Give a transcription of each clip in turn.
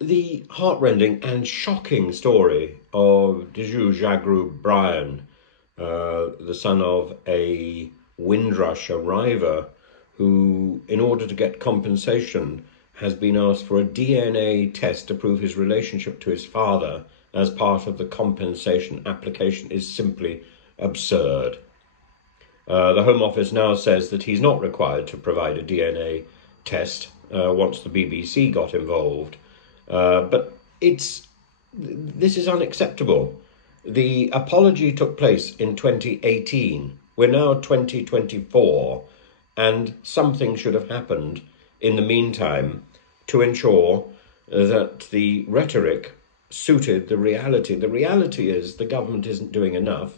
The heartrending and shocking story of Dijoun jhagroo Bryan, the son of a windrush arriver who, in order to get compensation, has been asked for a DNA test to prove his relationship to his father as part of the compensation application, is simply absurd. The Home Office now says that he's not required to provide a DNA test once the BBC got involved. But this is unacceptable. The apology took place in 2018. We're now 2024, and something should have happened in the meantime to ensure that the rhetoric suited the reality. The reality is the government isn't doing enough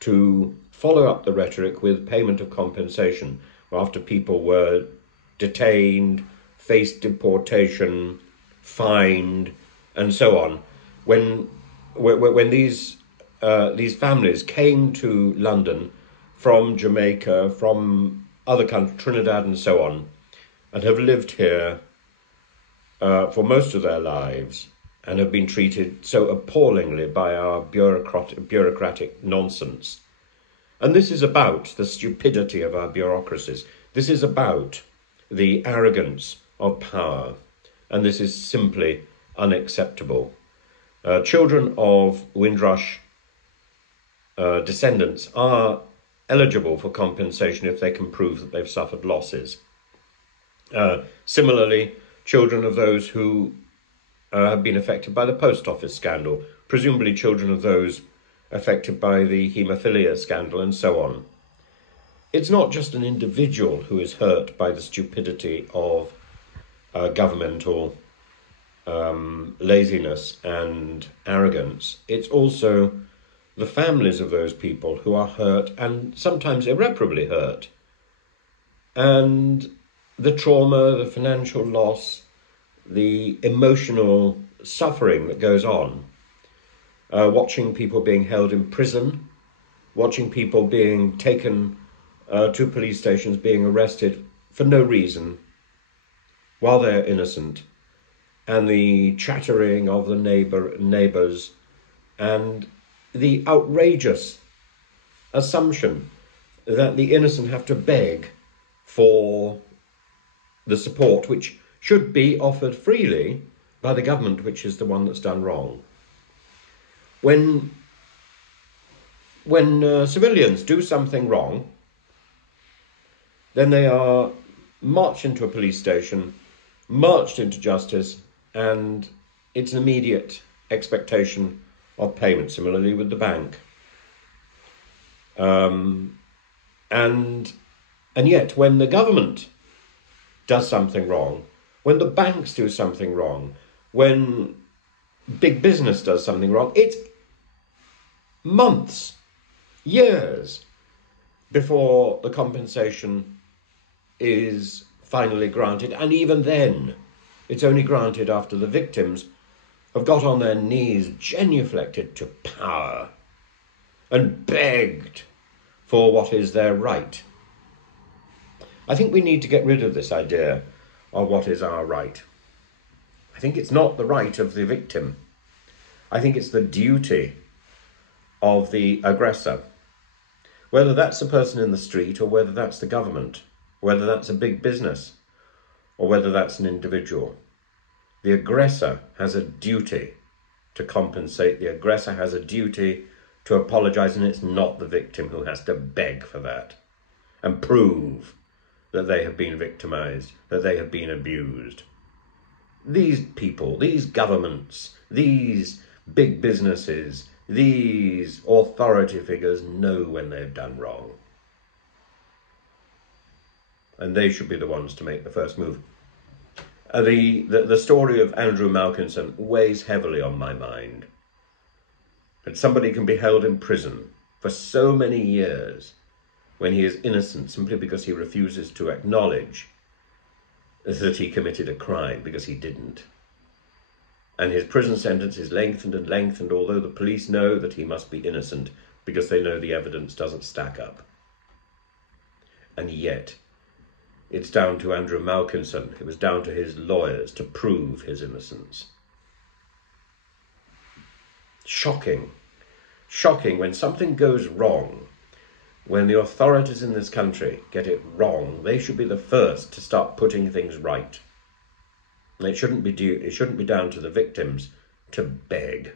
to follow up the rhetoric with payment of compensation after people were detained, faced deportation, fined, and so on. When these families came to London from Jamaica, from other countries, Trinidad, and so on, and have lived here for most of their lives, and have been treated so appallingly by our bureaucratic nonsense. And this is about the stupidity of our bureaucracies. This is about the arrogance of power. And this is simply unacceptable. Children of windrush descendants are eligible for compensation if they can prove that they've suffered losses. Similarly, children of those who have been affected by the post office scandal, presumably children of those affected by the haemophilia scandal, and so on. It's not just an individual who is hurt by the stupidity of governmental laziness and arrogance. It's also the families of those people who are hurt, and sometimes irreparably hurt. And the trauma, the financial loss, the emotional suffering that goes on. Watching people being held in prison, watching people being taken to police stations, being arrested for no reason, while they're innocent, and the chattering of the neighbours, and the outrageous assumption that the innocent have to beg for the support which should be offered freely by the government, which is the one that's done wrong. When civilians do something wrong, then they are marched into a police station, marched into justice, and it's an immediate expectation of payment. Similarly with the bank. And yet when the government does something wrong, when the banks do something wrong, when big business does something wrong, it's months, years before the compensation is finally granted. And even then, it's only granted after the victims have got on their knees, genuflected to power, and begged for what is their right. I think we need to get rid of this idea of what is our right. I think it's not the right of the victim. I think it's the duty of the aggressor. Whether that's the person in the street, or whether that's the government, whether that's a big business, or whether that's an individual. The aggressor has a duty to compensate. The aggressor has a duty to apologise, and it's not the victim who has to beg for that and prove that they have been victimised, that they have been abused. These people, these governments, these big businesses, these authority figures know when they've done wrong. And they should be the ones to make the first move. The story of Andrew Malkinson weighs heavily on my mind. That somebody can be held in prison for so many years when he is innocent simply because he refuses to acknowledge that he committed a crime, because he didn't. And his prison sentence is lengthened and lengthened, although the police know that he must be innocent because they know the evidence doesn't stack up. And yet, it's down to Andrew Malkinson, it was down to his lawyers to prove his innocence. shocking. Shocking when something goes wrong. When the authorities in this country get it wrong, they should be the first to start putting things right. It shouldn't be down to the victims to beg.